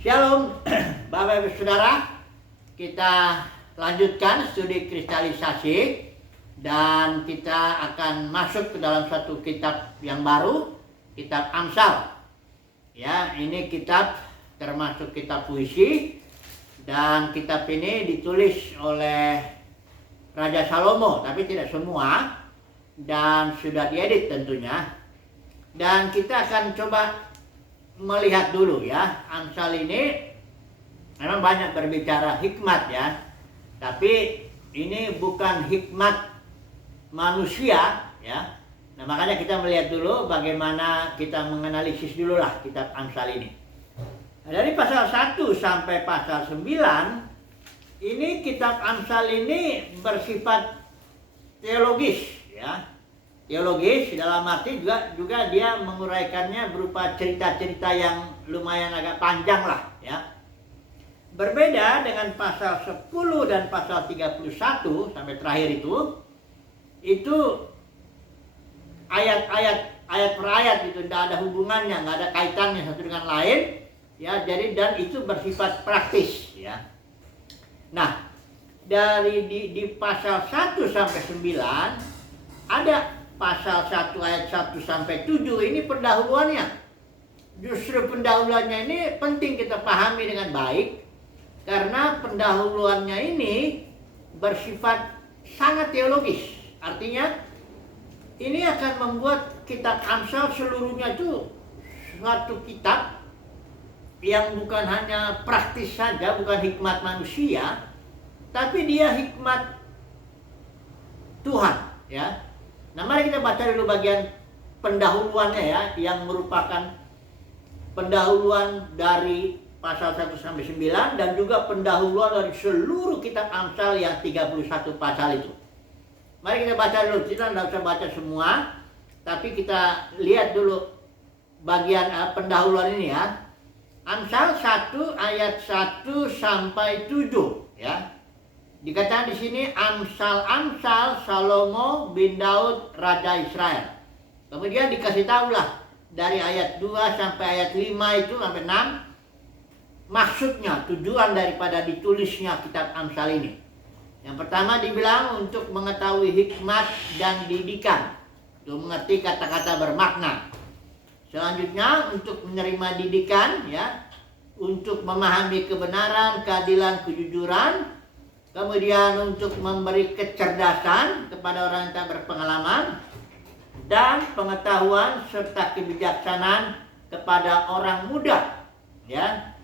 Shalom, Bapak Ibu Saudara. Kita lanjutkan studi kristalisasi dan kita akan masuk ke dalam satu kitab yang baru, kitab Amsal. Ya, ini kitab termasuk kitab puisi dan kitab ini ditulis oleh Raja Salomo, tapi tidak semua dan sudah diedit tentunya. Dan kita akan coba melihat dulu ya, Amsal ini memang banyak berbicara hikmat ya, tapi ini bukan hikmat manusia ya. Nah, makanya kita melihat dulu bagaimana kita menganalisis dulu lah kitab Amsal ini. Nah, dari pasal 1 sampai pasal 9 ini kitab Amsal ini bersifat teologis ya. Teologis dalam arti juga dia menguraikannya berupa cerita-cerita yang lumayan agak panjang lah ya. Berbeda dengan pasal 10 dan pasal 31 sampai terakhir itu ayat per ayat itu tidak ada hubungannya, nggak ada kaitannya satu dengan lain ya. Jadi dan itu bersifat praktis ya. Nah, dari di pasal 1 sampai 9 ada pasal 1 ayat 1 sampai 7 ini pendahuluannya. Justru pendahuluannya ini penting kita pahami dengan baik karena pendahuluannya ini bersifat sangat teologis. Artinya ini akan membuat kitab Amsal seluruhnya itu suatu kitab yang bukan hanya praktis saja, bukan hikmat manusia, tapi dia hikmat Tuhan ya. Nah, mari kita baca dulu bagian pendahuluannya ya, yang merupakan pendahuluan dari pasal 1 sampai 9 dan juga pendahuluan dari seluruh kitab Amsal yang 31 pasal itu. Mari kita baca dulu, kita tidak usah baca semua, tapi kita lihat dulu bagian pendahuluan ini ya. Amsal 1 ayat 1 sampai 7 ya. Dikatakan di sini Amsal Salomo bin Daud Raja Israel. Kemudian dikasih tahulah dari ayat 2 sampai ayat 5 itu sampai 6 maksudnya, tujuan daripada ditulisnya kitab Amsal ini. Yang pertama dibilang untuk mengetahui hikmat dan didikan, untuk mengerti kata-kata bermakna. Selanjutnya untuk menerima didikan ya, untuk memahami kebenaran, keadilan, kejujuran. Kemudian untuk memberi kecerdasan kepada orang yang tak berpengalaman dan pengetahuan serta kebijaksanaan kepada orang muda ya.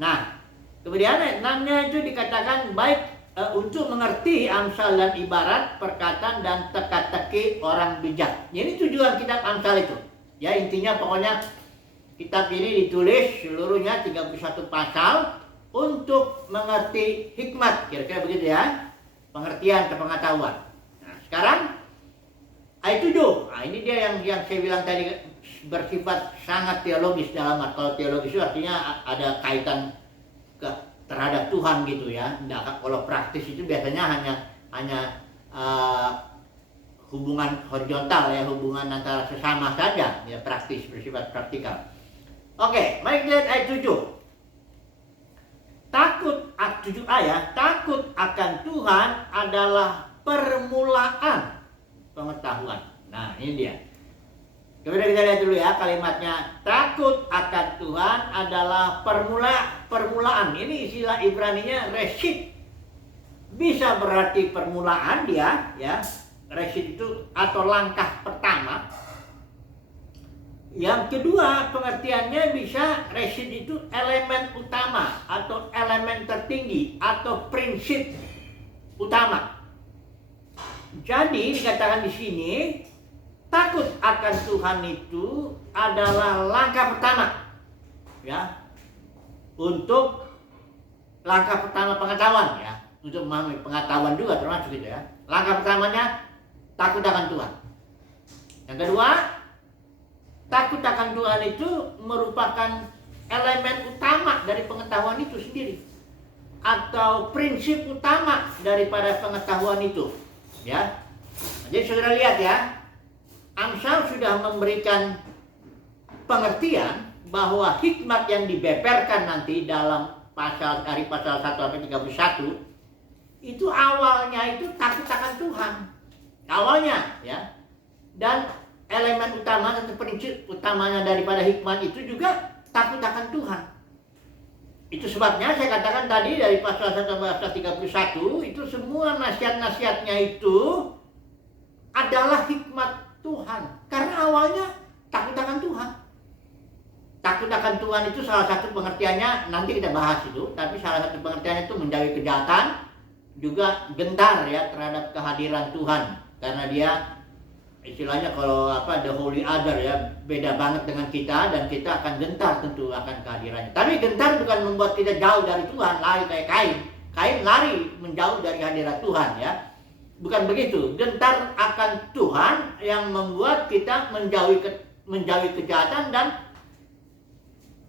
Nah, kemudian ayat 6-nya itu dikatakan baik untuk mengerti Amsal dan ibarat, perkataan dan teka-teki orang bijak. Ini tujuan kitab Amsal itu. Ya, intinya pokoknya kitab ini ditulis seluruhnya 31 pasal untuk mengerti hikmat, kira-kira begitu ya, pengertian atau pengetahuan. Nah, sekarang ayat 7. Nah, ini dia yang saya bilang tadi bersifat sangat teologis. Dalam kalau teologis itu artinya ada kaitan terhadap Tuhan gitu ya. Nah, kalau praktis itu biasanya hanya hubungan horizontal ya, hubungan antara sesama saja ya, praktis, bersifat praktikal. Oke, mari kita lihat ayat 7. Takut akan Tuhan adalah permulaan pengetahuan. Nah, ini dia. Kemudian kita lihat dulu ya kalimatnya. Takut akan Tuhan adalah permulaan. Ini istilah Ibraninya reshit. Bisa berarti permulaan dia ya. Reshit itu atau langkah pertama. Yang kedua pengertiannya bisa reshit itu elemen utama atau elemen tertinggi atau prinsip utama. Jadi dikatakan di sini takut akan Tuhan itu adalah langkah pertama ya, untuk langkah pertama pengetahuan ya, untuk memahami pengetahuan juga termasuk gitu ya. Langkah pertamanya takut akan Tuhan. Yang kedua, takut akan Tuhan itu merupakan elemen utama dari pengetahuan itu sendiri atau prinsip utama daripada pengetahuan itu ya. Jadi saudara lihat ya, Amsal sudah memberikan pengertian bahwa hikmat yang dibeberkan nanti dalam dari pasal 1 sampai 31 itu awalnya itu takut akan Tuhan. Awalnya ya. Dan elemen utama atau prinsip utamanya daripada hikmat itu juga takut akan Tuhan. Itu sebabnya saya katakan tadi dari pasal 1 sampai pasal 31 itu semua nasihat-nasihatnya itu adalah hikmat Tuhan. Karena awalnya takut akan Tuhan. Takut akan Tuhan itu salah satu pengertiannya, nanti kita bahas itu, tapi salah satu pengertiannya itu menjauhi kejahatan, juga gentar ya terhadap kehadiran Tuhan. Karena dia istilahnya kalau the holy other ya, beda banget dengan kita dan kita akan gentar tentu akan kehadirannya. Tapi gentar bukan membuat kita jauh dari Tuhan, lari kayak Kain. Kain lari menjauh dari hadirat Tuhan ya. Bukan begitu. Gentar akan Tuhan yang membuat kita menjauhi kejahatan dan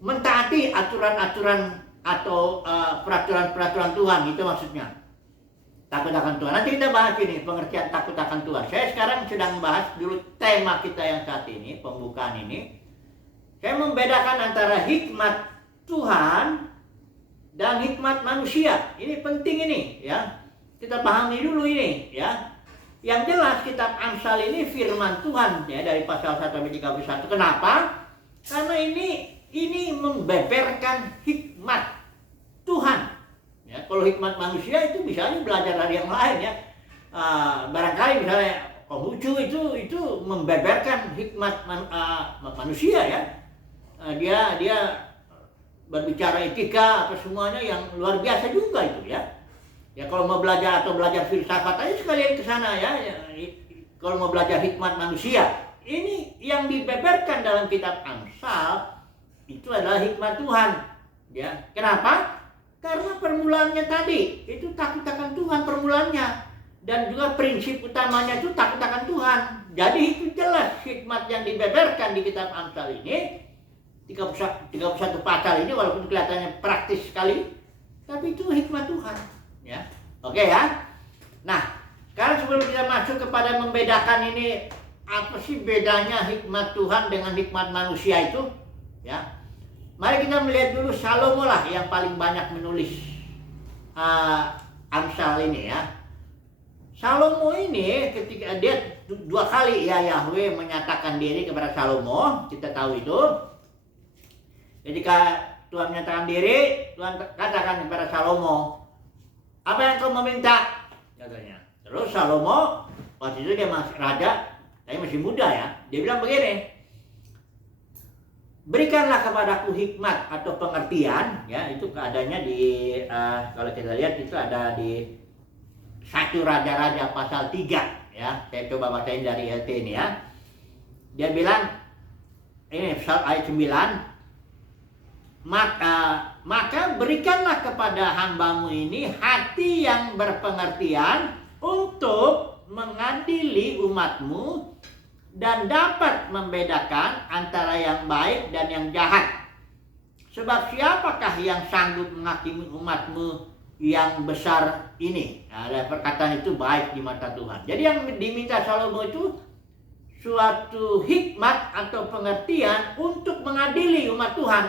mentaati aturan-aturan atau peraturan-peraturan Tuhan, itu maksudnya. Takut akan Tuhan. Nanti kita bahas ini, pengertian takut akan Tuhan. Saya sekarang sedang membahas dulu tema kita yang saat ini, pembukaan ini. Saya membedakan antara hikmat Tuhan dan hikmat manusia. Ini penting ini, ya. Kita pahami dulu ini, ya. Yang jelas kitab Amsal ini firman Tuhan ya dari pasal 1 sampai 31. Kenapa? Karena ini membeberkan hikmat Tuhan. Ya, kalau hikmat manusia itu misalnya belajar dari yang lain ya. Barangkali misalnya Konghucu itu membeberkan hikmat manusia ya. Dia berbicara etika apa semuanya yang luar biasa juga itu ya. Ya kalau mau belajar atau belajar filsafat aja sekalian ke sana ya. Kalau mau belajar hikmat manusia, ini yang dibeberkan dalam kitab Amsal itu adalah hikmat Tuhan. Ya, kenapa? Karena permulaannya tadi itu takut akan Tuhan permulaannya, dan juga prinsip utamanya itu takut akan Tuhan. Jadi itu jelas hikmat yang dibeberkan di kitab Amsal ini 31 pasal ini, walaupun kelihatannya praktis sekali, tapi itu hikmat Tuhan. Ya, oke ya. Nah, sekarang sebelum kita masuk kepada membedakan ini apa sih bedanya hikmat Tuhan dengan hikmat manusia itu, ya. Mari kita melihat dulu Salomo lah yang paling banyak menulis Amsal ini ya. Salomo ini ketika dia dua kali ya Yahweh menyatakan diri kepada Salomo, kita tahu itu. Ketika Tuhan menyatakan diri, Tuhan katakan kepada Salomo, apa yang kau meminta? Katanya. Terus Salomo waktu itu dia masih raja, tapi masih muda ya. Dia bilang begini, berikanlah kepadaku hikmat atau pengertian, ya itu keadaannya di kalau kita lihat itu ada di 1 Raja-Raja pasal 3 ya. Saya coba bacain dari LT ini ya. Dia bilang ini ayat 9, maka berikanlah kepada hambamu ini hati yang berpengertian untuk mengadili umatmu dan dapat membedakan antara yang baik dan yang jahat. Sebab siapakah yang sanggup menghakimi umatmu yang besar ini? Nah, ada perkataan itu baik di mata Tuhan. Jadi yang diminta Salomo itu suatu hikmat atau pengertian untuk mengadili umat Tuhan.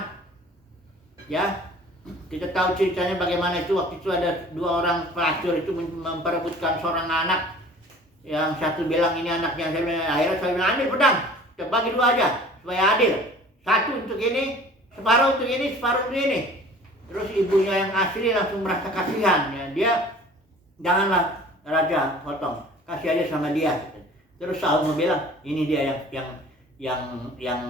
Ya, kita tahu ceritanya bagaimana itu waktu itu ada 2 orang pelacur itu memperebutkan seorang anak. Yang satu bilang ini anaknya, akhirnya saya bilang ambil pedang, kita bagi 2 aja supaya adil. 1 untuk ini, separuh untuk ini, separuh untuk ini. Terus ibunya yang asli langsung merasa kasihan ya. Dia janganlah raja potong, kasih aja sama dia. Terus Salomo bilang ini dia yang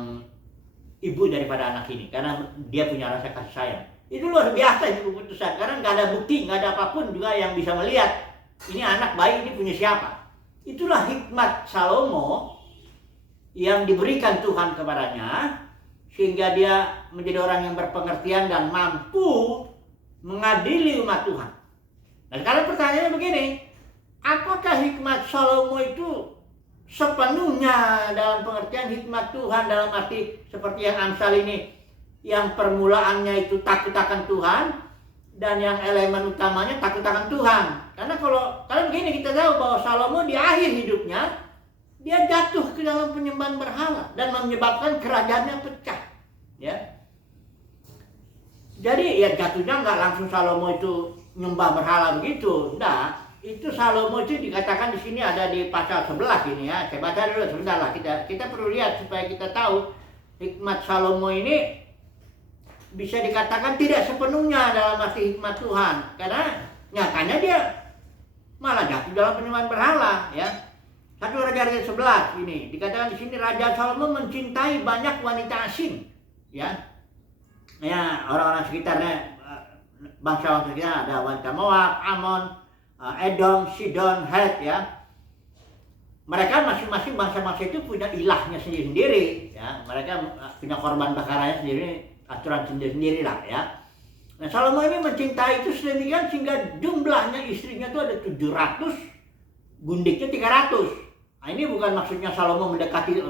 ibu daripada anak ini, karena dia punya rasa kasih sayang. Itu luar biasa itu keputusan, karena nggak ada bukti, nggak ada apapun juga yang bisa melihat ini anak bayi ini punya siapa. Itulah hikmat Salomo yang diberikan Tuhan kepadanya, sehingga dia menjadi orang yang berpengertian dan mampu mengadili umat Tuhan. Nah sekarang pertanyaannya begini, apakah hikmat Salomo itu sepenuhnya dalam pengertian hikmat Tuhan dalam arti seperti yang Amsal ini, yang permulaannya itu takut akan Tuhan dan yang elemen utamanya takut akan Tuhan. Karena kalau begini, kita tahu bahwa Salomo di akhir hidupnya dia jatuh ke dalam penyembahan berhala dan menyebabkan kerajaannya pecah. Ya, Jadi ya jatuhnya nggak langsung Salomo itu nyembah berhala begitu, enggak. Itu Salomo itu dikatakan di sini ada di pasal 11 ini ya. Saya baca dulu sebentar lah, kita perlu lihat supaya kita tahu hikmat Salomo ini bisa dikatakan tidak sepenuhnya dalam arti hikmat Tuhan, karena nyatanya dia malah jatuh dalam penyembahan berhala ya. 1 Raja-Raja 11 ini dikatakan di sini Raja Salomo mencintai banyak wanita asing ya. Ya, orang-orang sekitarnya, bangsa sekitar ada wanita Moab, Amon, Edom, Sidon, Het ya. Mereka masing-masing bangsa-bangsa itu punya ilahnya sendiri-sendiri ya. Mereka punya korban bakarannya sendiri, aturan sendiri-sendiri lah ya. Nah, Salomo ini mencintai itu sedemikian sehingga jumlahnya istrinya itu ada 700, gundiknya 300. Nah, ini bukan maksudnya Salomo mendekati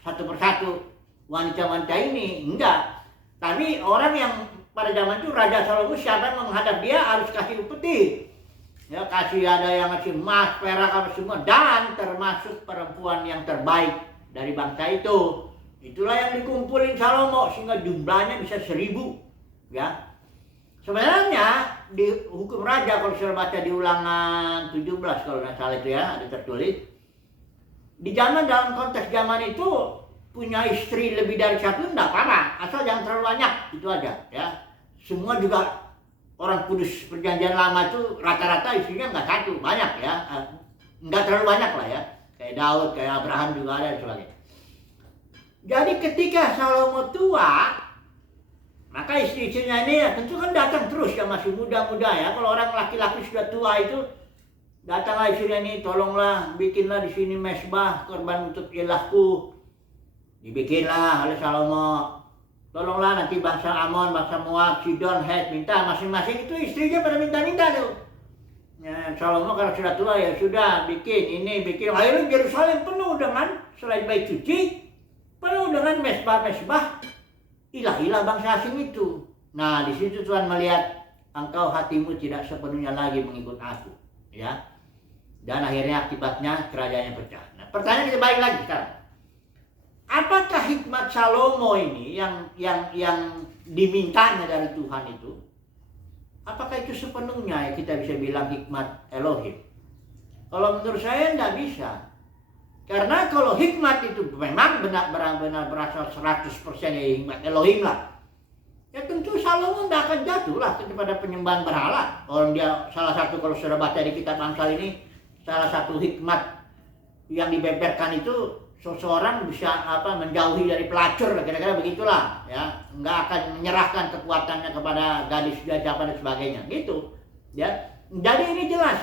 satu persatu wanita-wanita ini, enggak. Tapi orang yang pada zaman itu Raja Salomo siapa yang menghadap dia harus kasih upeti. Ya, kasih ada yang ngasih emas, perak apa semua, dan termasuk perempuan yang terbaik dari bangsa itu. Itulah yang dikumpulin Salomo sehingga jumlahnya bisa 1000 ya. Sebenarnya di hukum raja kalau saya baca di Ulangan 17 kalau nggak salah itu ya, ada tertulis. Di dalam konteks zaman itu punya istri lebih dari satu enggak apa-apa, asal jangan terlalu banyak, itu aja ya. Semua juga orang kudus perjanjian lama itu rata-rata istrinya enggak satu, banyak ya, enggak terlalu banyak lah ya, kayak Daud, kayak Abraham juga ada dan sebagainya. Jadi ketika Salomo tua, maka istri-istrinya ini ya, tentu kan datang terus ya, masih muda-muda ya. Kalau orang laki-laki sudah tua itu datanglah istrinya ini, tolonglah bikinlah di sini mesbah korban untuk ilahku. Dibikinlah oleh Salomo. Tolonglah nanti bangsa Amon, bangsa Moab, Sidon, Het minta masing-masing itu istrinya pada minta-minta tuh. Ya, Salomo kalau sudah tua ya sudah bikin ini, bikin. Akhirnya Yerusalem penuh dengan selain bait suci, penuh dengan mesbah-mesbah ilah-ilah bangsa asing itu. Nah, di situ Tuhan melihat engkau hatimu tidak sepenuhnya lagi mengikut aku, ya. Dan akhirnya akibatnya kerajaannya pecah. Nah, pertanyaan kita balik lagi sekarang. Apakah hikmat Salomo ini yang dimintanya dari Tuhan itu, apakah itu sepenuhnya ya kita bisa bilang hikmat Elohim? Kalau menurut saya tidak bisa. Karena kalau hikmat itu memang benar-benar berasal 100% dari hikmat Elohim lah, ya tentu Salomo tidak akan jatuh lah kepada penyembahan berhala. Orang dia salah satu, kalau sudah baca di kitab Amsal ini, salah satu hikmat yang dibeberkan itu seseorang bisa menjauhi dari pelacur, kira-kira begitulah ya, nggak akan menyerahkan kekuatannya kepada gadis jajah dan sebagainya gitu ya. Jadi ini jelas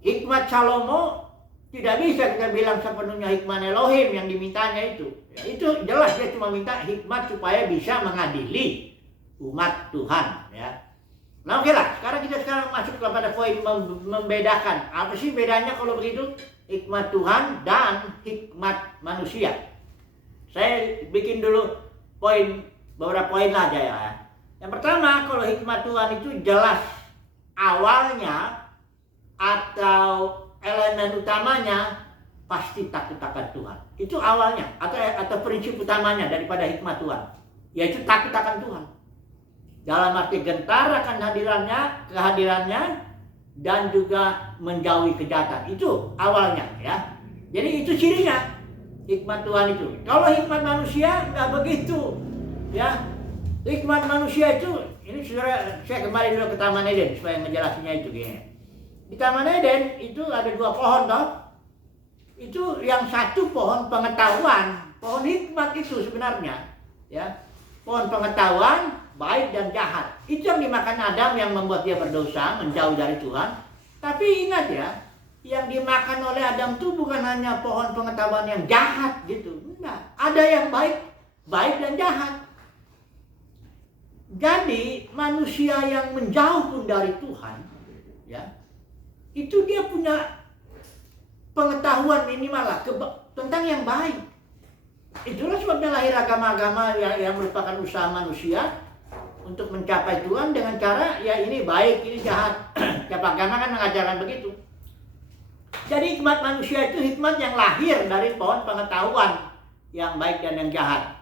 hikmat Salomo tidak bisa kita bilang sepenuhnya hikmat Elohim yang dimintanya itu ya. Itu jelas dia cuma minta hikmat supaya bisa mengadili umat Tuhan ya. Nah oke lah, sekarang kita masuk kepada poin membedakan. Apa sih bedanya kalau begitu? Hikmat Tuhan dan hikmat manusia. Saya bikin dulu beberapa poin aja ya. Yang pertama, kalau hikmat Tuhan itu jelas awalnya atau elemen utamanya pasti takut akan Tuhan. Itu awalnya atau prinsip utamanya daripada hikmat Tuhan, yaitu takut akan Tuhan. Dalam arti gentar akan kehadirannya dan juga menjauhi kejahatan. Itu awalnya ya. Jadi itu cirinya hikmat Tuhan itu. Kalau hikmat manusia nggak begitu ya. Hikmat manusia itu, ini saudara, saya kembali dulu ke Taman Eden supaya ngejelasinnya itu gini. Di Taman Eden itu ada 2 pohon toh. Itu yang satu pohon pengetahuan, pohon hikmat itu sebenarnya ya. Pohon pengetahuan baik dan jahat. Itu yang dimakan Adam yang membuat dia berdosa, menjauh dari Tuhan. Tapi ingat ya, yang dimakan oleh Adam itu bukan hanya pohon pengetahuan yang jahat gitu. Enggak, ada yang baik dan jahat. Jadi manusia yang menjauh pun dari Tuhan, ya, itu dia punya pengetahuan minimal lah tentang yang baik. Itulah sebabnya lahir agama-agama yang merupakan usaha manusia untuk mencapai Tuhan dengan cara ya ini baik, ini jahat. Tiap agama kan mengajarkan begitu. Jadi hikmat manusia itu hikmat yang lahir dari pohon pengetahuan yang baik dan yang jahat.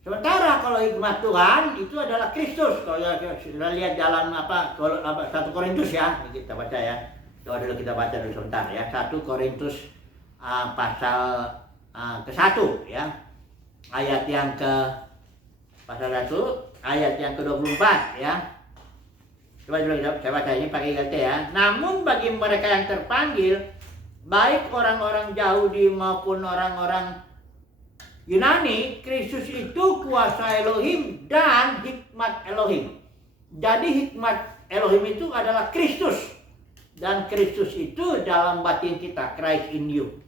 Sementara kalau hikmat Tuhan itu adalah Kristus. Kalau sudah lihat dalam 1 Korintus ya, ini kita baca ya. Coba dulu kita baca dulu sebentar ya. 1 Korintus pasal ke-1 ya. Ayat yang ke pasal 1 ayat yang ke-24 ya. Coba dulu saya baca ini pakai IGT ya. Namun bagi mereka yang terpanggil, baik orang-orang Yahudi maupun orang-orang Yunani, Kristus itu kuasa Elohim dan hikmat Elohim. Jadi hikmat Elohim itu adalah Kristus. Dan Kristus itu dalam batin kita, Christ in you.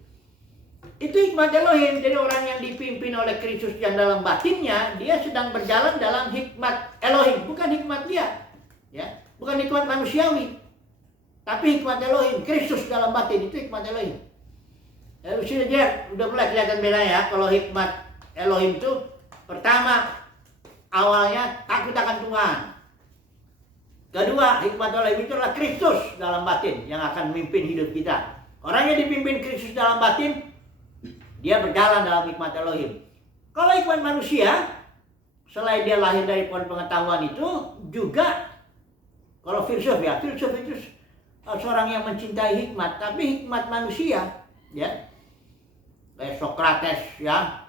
Itu hikmat Elohim. Jadi orang yang dipimpin oleh Kristus yang dalam batinnya, dia sedang berjalan dalam hikmat Elohim. Bukan hikmat dia. Ya, bukan hikmat manusiawi. Tapi hikmat Elohim. Kristus dalam batin, itu hikmat Elohim. Udah mulai kelihatan bedanya ya. Kalau hikmat Elohim itu pertama awalnya takut akan Tuhan. Kedua, hikmat Elohim itu adalah Kristus dalam batin yang akan memimpin hidup kita. Orang yang dipimpin Kristus dalam batin, dia berjalan dalam hikmat Elohim. Kalau hikmat manusia, selain dia lahir dari pohon pengetahuan itu, juga kalau filsuf ya, filsuf itu seorang yang mencintai hikmat, tapi hikmat manusia ya, kayak Socrates ya,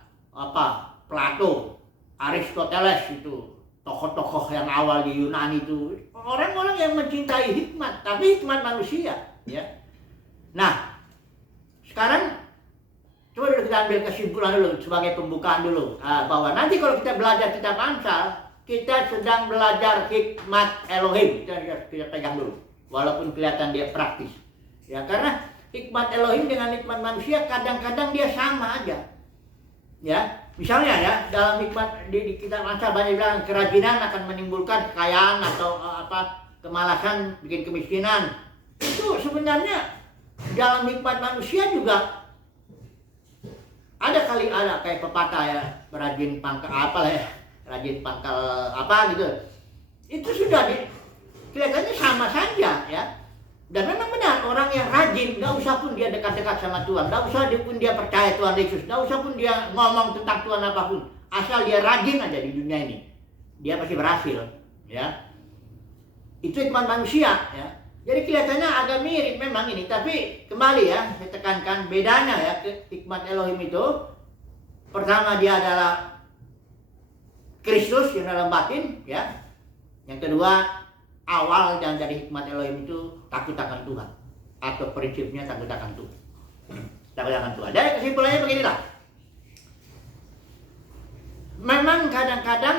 Plato, Aristoteles itu tokoh-tokoh yang awal di Yunani itu orang-orang yang mencintai hikmat, tapi hikmat manusia ya. Nah, sekarang coba dulu kita ambil kesimpulan dulu sebagai pembukaan dulu, bahwa nanti kalau kita belajar kitab Amsal, kita sedang belajar hikmat Elohim. Kita pegang dulu, walaupun kelihatan dia praktis ya, karena hikmat Elohim dengan hikmat manusia kadang-kadang dia sama aja. Ya, misalnya ya, dalam hikmat di kitab Amsal banyak bilang kerajinan akan menimbulkan kekayaan atau kemalasan bikin kemiskinan. Itu sebenarnya dalam hikmat manusia juga ada kayak pepatah ya, rajin pangkal gitu. Itu sudah kelihatannya sama saja ya. Dan memang benar, orang yang rajin, gak usah pun dia dekat-dekat sama Tuhan, gak usah pun dia percaya Tuhan Yesus, gak usah pun dia ngomong tentang Tuhan apapun, asal dia rajin aja di dunia ini, dia pasti berhasil ya. Itu hikmat manusia ya. Jadi kelihatannya agak mirip memang ini, tapi kembali ya, saya tekankan bedanya ya, hikmat Elohim itu pertama dia adalah Kristus yang dalam batin ya. Yang kedua, awal dan dari hikmat Elohim itu takut akan Tuhan, atau prinsipnya takut akan Tuhan. Takut akan Tuhan. Jadi kesimpulannya beginilah. Memang kadang-kadang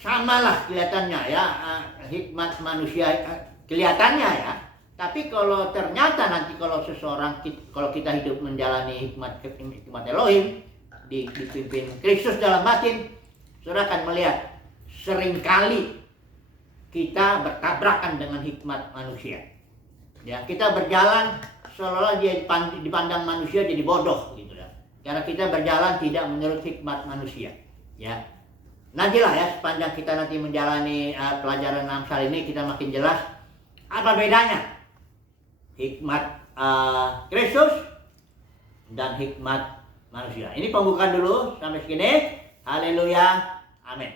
samalah kelihatannya ya, hikmat manusia kelihatannya ya. Tapi kalau ternyata nanti kalau kita hidup menjalani hikmat Elohim, dipimpin Kristus dalam batin, saudara akan melihat seringkali kita bertabrakan dengan hikmat manusia. Ya, kita berjalan seolah-olah dia dipandang manusia jadi bodoh gitu ya. Karena kita berjalan tidak menurut hikmat manusia. Ya. Nantilah ya, sepanjang kita nanti menjalani pelajaran Amsal ini, kita makin jelas apa bedanya hikmat Kristus dan hikmat manusia. Ini pembukaan dulu sampai segini. Haleluya. Amin.